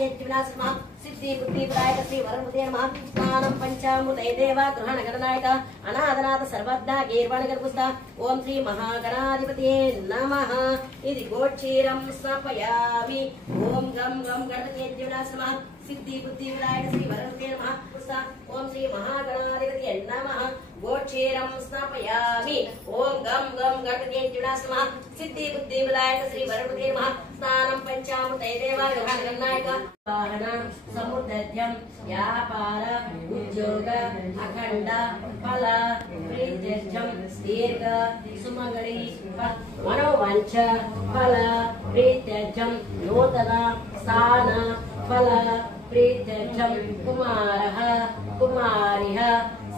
विनाशनमः सिद्धि बुद्धि प्रदायक श्री वरमुदे नमः स्नानं पंचामृतये देवा ग्रहण गणनायक अनादनाथ सर्वज्ञ गीर्वाण गर्भस्थ ओम श्री महागणाधिपतये नमः इति गोक्षीरं स्थापयामि ओम गम गम गणपतये विनाशनमः सिद्धि बुद्धि विनायक श्री वरमुदे नमः ओम श्री महागणाधिपतये नमः गोक्षीरं स्थापयामि ओम गम गम गणपतये विनाशनमः सिद्धि बुद्धि विनायक श्री वरमुदे नमः स्नानं पंचामृतये देवा ग्रहण गणनायक समुद्रम व्यापार उद्योग अखंड फल प्रीत्यर्थम दीर्घ सुमंगली मनोवांछ फल प्रीत्यर्थम नूतन स्थान फल प्रीत्यर्थम कुमारः कुमारिः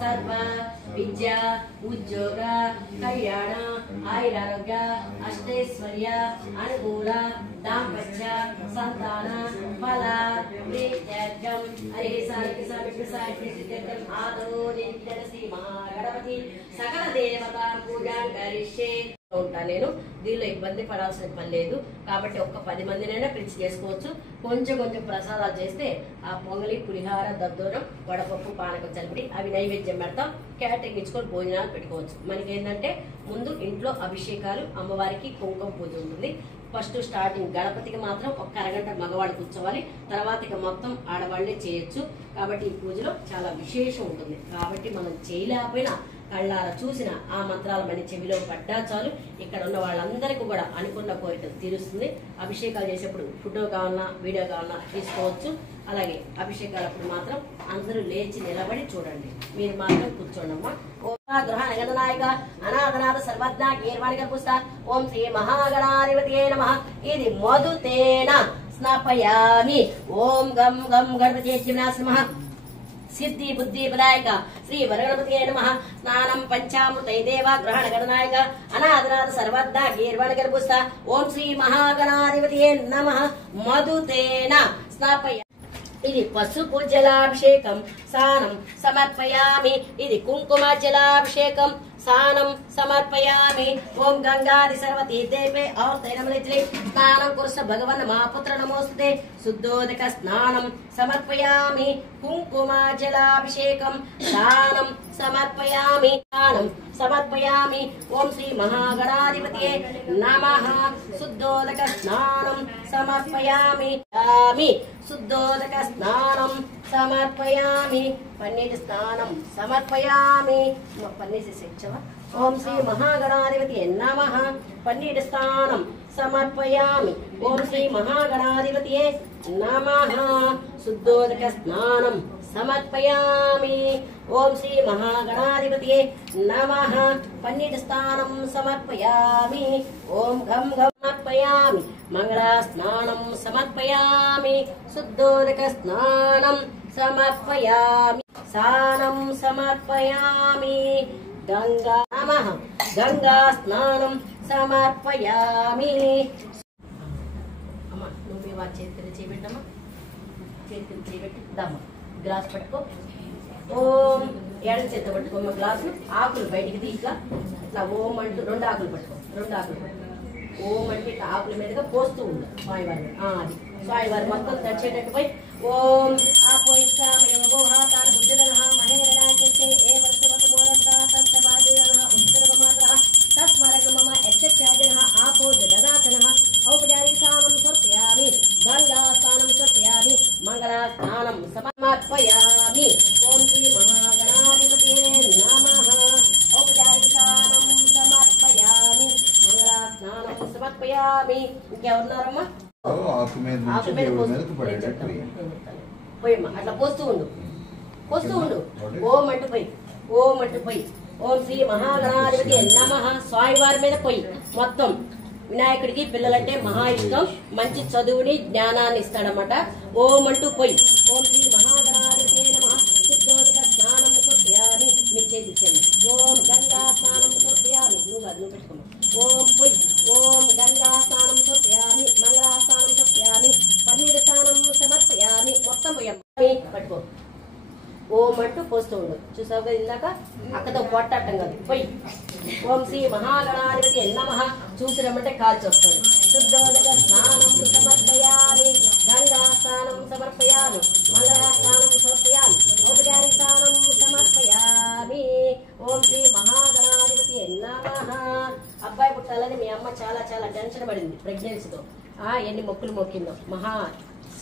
सर्व विद्या उद्योग कल्याण आयुरारोग्य अष्टैश्वर्य अनुकूल दाम्पत्य संतान फल प्रीत्यर्थम हरे साहित्यम आदो श्री महागणपति सकल देवता पूजा करिष्ये ఉంటాను నేను దీనిలో ఇబ్బంది పడాల్సిన పని లేదు కాబట్టి ఒక్క 10 మందినైనా పిలిచి చేసుకోవచ్చు కొంచెం కొంచెం ప్రసాదాలు చేస్తే ఆ పొంగలి పులిహార దద్దోరం వడపప్పు పానకం చలిపిడి అవి నైవేద్యం పెడతాం క్యాటరింగ్ ఇచ్చుకొని భోజనాలు పెట్టుకోవచ్చు మనకి ఏంటంటే ముందు ఇంట్లో అభిషేకాలు అమ్మవారికి కుంకుమ పూజ ఉంటుంది ఫస్ట్ స్టార్టింగ్ గణపతికి మాత్రం ఒక్క అరగంట మగవాళ్ళు కూర్చోవాలి తర్వాత ఇక మొత్తం ఆడవాళ్లే చేయొచ్చు కాబట్టి ఈ పూజలో చాలా విశేషం ఉంటుంది కాబట్టి మనం చేయలేకపోయినా కళ్ళారా చూసిన ఆ మంత్రాలు మన చెవిలో పడ్డా చాలు ఇక్కడ ఉన్న వాళ్ళందరికీ కూడా అనుకున్న కోరికలు తీరుస్తుంది అభిషేకాలు చేసేప్పుడు ఫోటో కావాలన్నా వీడియో కావాలన్నా తీసుకోవచ్చు అలాగే అభిషేకాలప్పుడు మాత్రం అందరూ లేచి నిలబడి చూడండి మీరు మాత్రం కూర్చోండమ్మా గ్రహణ గణనాయక అనాథనాథ సర్వజ్ఞ గీర్వాణి గర్భస్థ ఓం శ్రీ మహాగణాధిపతయే నమః ఇది మధుతేన స్నాపయామి ఓం గం గం గణపతయే నమః सिद्धि बुद्धि प्रदायक श्री वरगणपतये नमः स्नानं पंचामृतये देवा ग्रहण गणनायक अनादनाथ सर्वज्ञ गीर्वाण गर्भस्थ ओम श्री महागणाधिपतये नमः मधुतेन स्नापयामि ఇది పసుపు జలాభిషేకం సానం సమర్పయామి ఇది కుంకుమ జలాభిషేకం సానం సమర్పయామి ఓం గంగాది సర్వతీర్థేపే और तैलमलिज्रे स्नानं कुरुष भगवन् महापुत्र नमोस्तुते शुद्धोदक स्नानं समर्पयामि कुंकुम जलाभिषेकं सानं समर्पयामि सानं समर्पयामि ओम श्री महागणाधिपतये नमः शुद्धोदक स्नानं समर्पयामि शुद्धोदक स्नानं समर्पयामि पन्नीर स्नानं समर्पयामि पन्नीर से शिक्षवा ओम श्री महागणाधिपतये नमः पन्नीर स्नानं समर्पयामि ओम श्री महागणाधिपतये नमः शुद्धोदक स्नानं समर्पयामि ओम श्री महागणाधिपतये नमः पन्नीर स्नानं समर्पयामि ओम घम घम समर्पयामि मंगला स्नानं समर्पयामि शुद्धोदक स्नानं समर्पयामि सानं समर्पयामि गंगा नमः गंगा स्नानं समर्पयामि अम्मा నువ్వు వా చేతిని చేయబెట్టమ్మా చేతిని చేయబెట్టి దమ్మ గ్లాస్ పట్టుకో ఓం ఎడమ చేత పట్టుకోమ్మ గ్లాసు ఆకులు బయటికి తీ ఇట్లా ఇట్లా ఓం అంటూ రెండు ఆకులు పట్టుకో ఓం అంటే ఇట్లా ఆకుల మీదుగా పోస్తూ ఉండు స్వామివారి అది స్వామివారి మొత్తం తడిచేటట్టు పోయి ఓం ఆపో ఇష్టామయోగోహాతాన బుద్ధిరః మహేరడాయతే ఏ వస్తువతు మూలస్థా తత్సవాదిరః ఉత్తరగమాత్రః తస్మరగ మమ యచ్చత్యాదినః ఆపో దదాతనః ఔపచారిక స్నానం సమర్పయామి గంగా స్నానం సమర్పయామి మంగళ స్నానం సమర్పయామి ఓం శ్రీ మహాగణాధిపతయే నమః ఔపచారిక స్నానం సమర్పయామి మంగళ స్నానం సమర్పయామి ఇంకెవరున్నారమ్మా పోయమ్మా అట్లా పోస్తూ ఉండు ఓం అంటూ పోయి ఓం శ్రీ మహాగణాధిపతయే నమః స్వామివారి మీద పోయి మొత్తం వినాయకుడికి పిల్లలంటే మహా ఇష్టం మంచి చదువుని జ్ఞానాన్ని ఇస్తాడన్నమాట ఓం అంటూ పోయి ఓం శ్రీ మహాగణాధిపతయే నమః శుద్ధోదక స్నానం సమర్పయామి మీరు చేయించండి ఓం గంగా స్నానం సమర్పయామి నువ్వు పెట్టుకోమా ఓం పోయి ఓం గంగా స్నానం సమర్పయామి మంగళ స్నానం సమర్పయామి పన్నీర్ స్నానం సమర్పయామి మొత్తం పోయామి పట్టుకో ఓం అంటూ పోస్తూ ఉండు చూసావు కదా ఇందాక అక్కతో పొట్టాటం కాదు పోయి ఓం శ్రీ మహాగణాధిపతయే నమః చూసి రమ్మంటే కాల్చి వస్తాడు శుద్ధోదక స్నానం సమర్పయామి, గంగా స్నానం సమర్పయామి, మంగళ స్నానం సమర్పయామి, ఔపచారిక స్నానం సమర్పయామి. ఓం శ్రీ మహాగణాధిపతి నమః. అబ్బాయి పుట్టాలని మీ అమ్మ చాలా చాలా టెన్షన్ పడింది ప్రెగ్నెన్సీతో. ఎన్ని మొక్కులు మొక్కిందో. మహా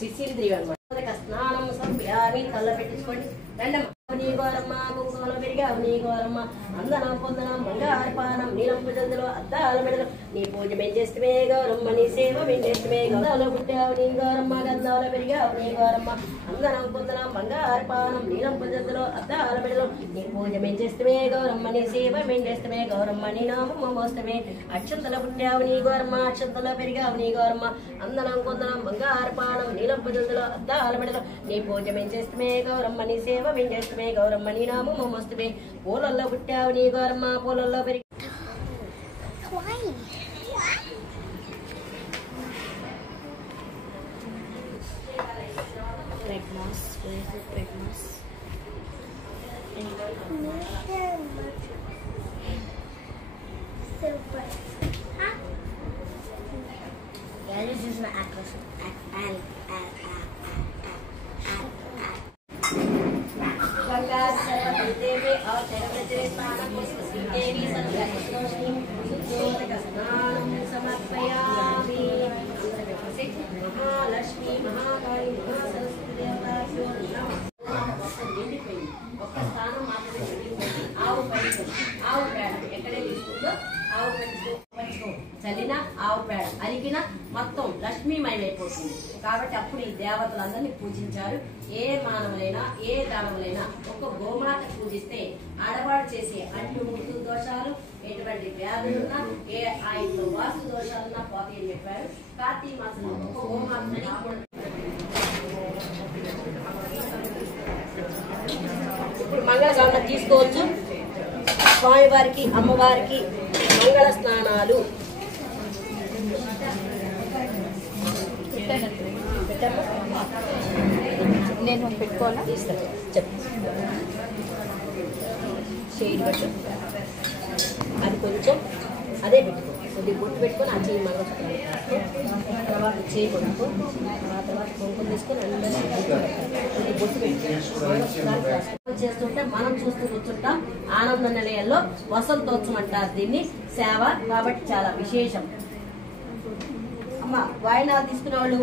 శిశిరదేవి అనమాట. స్నానం సమర్పయామి. కళ్ళ పెట్టించుకోండి. రెండమ్మ నీ గోరమ్మ కుంకుమలో పెరిగావు నీ గోరమ్మ, అందనం పొందనం మంగారపానం నీలం పుజందులో అద్దాల మెడలు, నీ పూజ మేము చేస్తే గౌరమ్మ, నీ సేవ మేము చేస్తే గౌరవలో పుట్టావు నీ గౌరమ్మ, గంధాలో పెరిగావు నీ గౌరమ్మ, అందనం పొందనం మంగారపానం నీలం పుజందులో అద్దాల మెడలు, నీ పూజ మేము చేస్తే గౌరమ్మ, నీ సేవ మేము చేస్తే గౌరమ్మ, నీ నామం మోస్తమే. అక్షంతలో పుట్టావు నీ గౌరమ్మ, అక్షంతలో పెరిగావు నీ గౌరమ్మ, అందనం పొందనం మంగారపానం నీలం పుజందులో అద్దాల మెడలు, నీ పూజ మేము చేస్తే గౌరమ్మ, నీ సేవ మేము చేస్తే గౌరమ్మ, నీ నామము మోస్తమే. పూలల్లో పుట్టావు నీ గౌరమ్మ, పూలల్లో పెరిగి మహాలక్ష్మి మహాకాళి మహాసరస్వతి దేవతాభ్యో నమః. ఒక్క స్థానం మాత్రమే ఆవు ఆవు పేడ ఎక్కడే తీసుకుందో ఆవు పంచుకో చల్లిన ఆవు పేడ అలికిన మొత్తం లక్ష్మీమయమైపోతుంది. కాబట్టి అప్పుడు ఈ దేవతలందరినీ పూజించారు. ఏ మానవులైనా ఏ దానవులైనా ఒక గోమాత పూజిస్తే ఆడవాడు చేసే అంటు ముట్టు దోషాలు, ఎటువంటి వ్యాధులున్నా, ఏ ఆయనతో వాస్తు దోషాలున్నా పోతాయని చెప్పారు. కార్తీక మాసంలో ఒక గోమాతని ఇప్పుడు మంగళగౌరవం తీసుకోవచ్చు. స్వామివారికి అమ్మవారికి మంగళ స్నానాలు నేను పెట్టుకోవాలా? తీస్తాను చెప్పు. షేడ్ పెట్టు, అది కొంచెం అదే పెట్టుకో, కొద్దిగా బొట్టు పెట్టుకొని ఆ చేయి మంగళసూత్రాలు తర్వాత చేయి కొట్టుకో, ఆ తర్వాత కుంకుమ తీసుకొని అందరూ బొట్టు పెట్టుకో. చేస్తుంటే మనం చూస్తూ కూర్చుంటాం. ఆనంద నిలయంలో వసంతోత్సవం అంటారు దీన్ని, సేవ కాబట్టి చాలా విశేషం. అమ్మ వాయినాలు తీసుకునే వాళ్ళు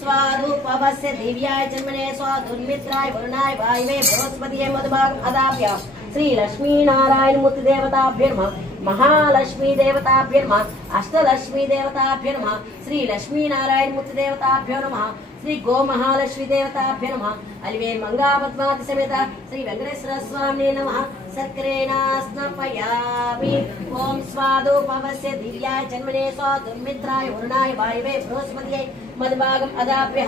స్వారూపవస్య దివ్యాయ జన్మనే స్వాదుర్మిత్రాయ వరుణాయ వాయువే బృహస్పతియే మధుభాగం అదాభ్య శ్రీ లక్ష్మీనారాయణమూర్తి దేవతాభ్యర్మ, మహాలక్ష్మీ దేవతాభ్యర్మ, అష్టలక్ష్మీ దేవతాభ్యర్మ, శ్రీ లక్ష్మీనారాయణమూర్తి దేవతాభ్యో నమ, శ్రీ గోమహాలక్ష్మీ దేవతాభ్యో నమ, అలివేల్ మంగా పద్మావతి సమేత శ్రీ వెంకటేశ్వర స్వామి నమ. సక్రేనా స్నపయామి. ఓం స్వాదోపవస్య దివ్యాయ జన్మనే స్వాదుర్మిత్రాయ వరుణాయ వాయువే బృహస్పతియే మధుభాగం అదాభ్య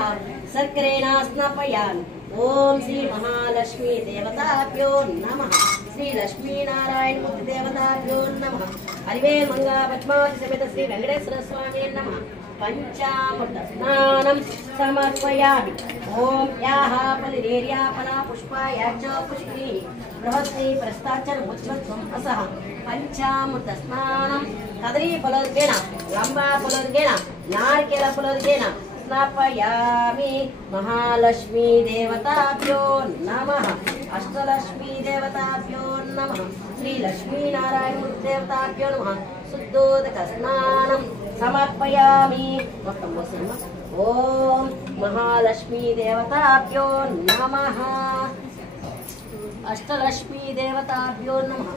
సక్రేనా స్నపయామి. ఓం శ్రీ మహాలక్ష్మీ దేవతాభ్యో నమః, శ్రీ లక్ష్మీనారాయణమూర్తి దేవతాభ్యో నమః, అలివేల్ మంగా పద్మావతి సమేత శ్రీ వెంకటేశ్వర స్వామి నమః. పంచామృత స్నానం సమర్పయామి. ఓం యాః పరిరేర్యాపనా పుష్పాయాచ పుష్పిణీ బృహస్పతి ప్రస్తాచన ముచ్చత్వం అసహ. పంచామృత స్నానం కదరీ ఫలోద్గేన, లంబా ఫలోద్గేన, నారికేల ఫలోద్గేన స్నాపయామి. మహాలక్ష్మీ దేవతాభ్యో నమః, అష్టలక్ష్మీ దేవతాభ్యో నమః, శ్రీ లక్ష్మీనారాయణమూర్తి దేవతాభ్యో నమః. శుద్ధోదక స్నానం సమర్పయామి. మొత్తం పోసేమ్మా. ఓం మహాలక్ష్మీ దేవతాభ్యో నమః, అష్టలక్ష్మీ దేవతాభ్యో నమః.